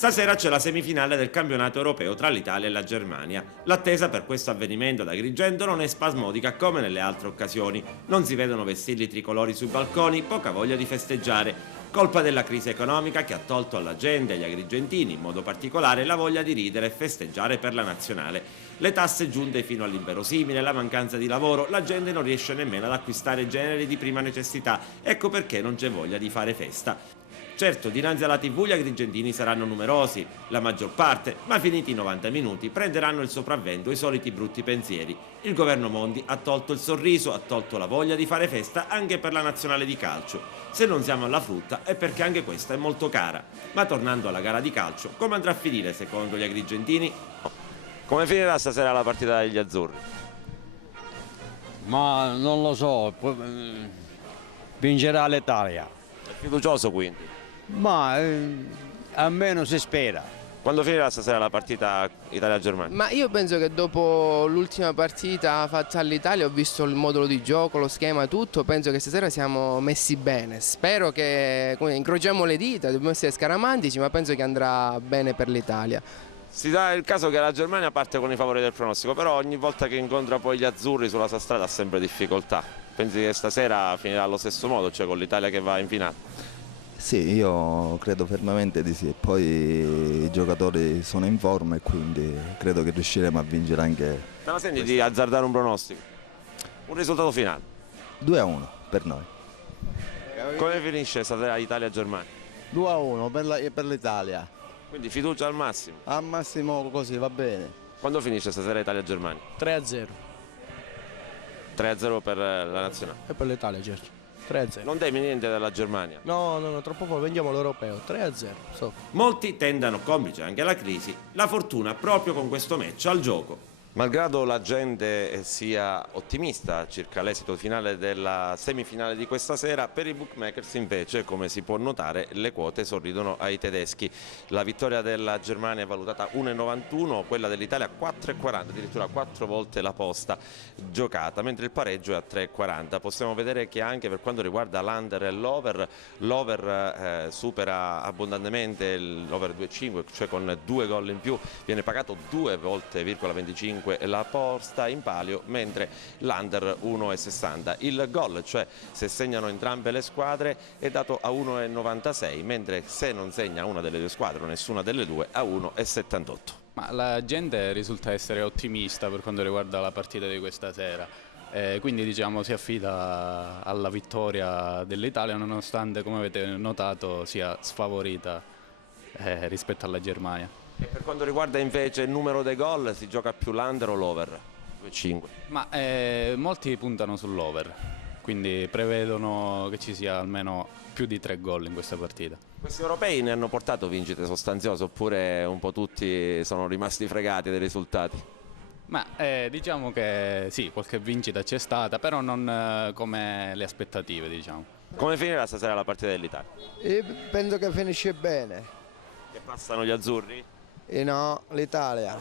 Stasera c'è la semifinale del campionato europeo tra l'Italia e la Germania. L'attesa per questo avvenimento ad Agrigento non è spasmodica come nelle altre occasioni. Non si vedono vessilli tricolori sui balconi, poca voglia di festeggiare. Colpa della crisi economica che ha tolto alla gente e agli agrigentini, in modo particolare, la voglia di ridere e festeggiare per la nazionale. Le tasse giunte fino all'inverosimile, la mancanza di lavoro, la gente non riesce nemmeno ad acquistare generi di prima necessità. Ecco perché non c'è voglia di fare festa. Certo, dinanzi alla TV gli agrigentini saranno numerosi, la maggior parte, ma finiti i 90 minuti prenderanno il sopravvento i soliti brutti pensieri. Il governo Monti ha tolto il sorriso, ha tolto la voglia di fare festa anche per la nazionale di calcio. Se non siamo alla frutta è perché anche questa è molto cara. Ma tornando alla gara di calcio, come andrà a finire secondo gli agrigentini? Come finirà stasera la partita degli azzurri? Ma non lo so, vincerà l'Italia. È fiducioso quindi. Ma almeno si spera. Quando finirà stasera la partita Italia-Germania? Ma io penso che dopo l'ultima partita fatta all'Italia ho visto il modulo di gioco, lo schema, tutto, penso che stasera siamo messi bene. Spero che, incrociamo le dita, dobbiamo essere scaramantici, ma penso che andrà bene per l'Italia. Si dà il caso che la Germania parte con i favori del pronostico, però ogni volta che incontra poi gli azzurri sulla sua strada ha sempre difficoltà. Pensi che stasera finirà allo stesso modo, cioè con l'Italia che va in finale? Sì, io credo fermamente di sì, poi i giocatori sono in forma e quindi credo che riusciremo a vincere anche. Te la senti di azzardare un pronostico? Un risultato finale? 2-1 per noi. Come finisce stasera Italia-Germania? 2-1 per l'Italia. Quindi fiducia al massimo? Al massimo così va bene. Quando finisce stasera Italia-Germania? 3-0. 3-0 per la nazionale? E per l'Italia, certo. 3-0. Non temi niente della Germania? No, troppo poco, vendiamo l'europeo. 3-0. So. Molti tendano, complice anche la crisi, la fortuna proprio con questo match al gioco. Malgrado la gente sia ottimista circa l'esito finale della semifinale di questa sera, per i bookmakers invece, come si può notare, le quote sorridono ai tedeschi. La vittoria della Germania è valutata 1,91, quella dell'Italia 4,40, addirittura 4 volte la posta giocata, mentre il pareggio è a 3,40. Possiamo vedere che anche per quanto riguarda l'under e l'over supera abbondantemente l'over 2,5, cioè con 2 gol in più viene pagato 2 volte,25 la posta in palio, mentre l'under 1,60. Il gol, cioè se segnano entrambe le squadre, è dato a 1,96, mentre se non segna una delle due squadre o nessuna delle due a 1,78. Ma la gente risulta essere ottimista per quanto riguarda la partita di questa sera. Quindi diciamo si affida alla vittoria dell'Italia, nonostante, come avete notato, sia sfavorita rispetto alla Germania. E per quanto riguarda invece il numero dei gol, si gioca più l'under o l'over? 2,5. Ma molti puntano sull'over, quindi prevedono che ci sia almeno più di 3 gol in questa partita. Questi europei ne hanno portato vincite sostanziose oppure un po' tutti sono rimasti fregati dei risultati? Ma diciamo che sì, qualche vincita c'è stata, però non come le aspettative, diciamo. Come finirà stasera la partita dell'Italia? Penso che finisce bene. Che passano gli azzurri? E no, l'Italia.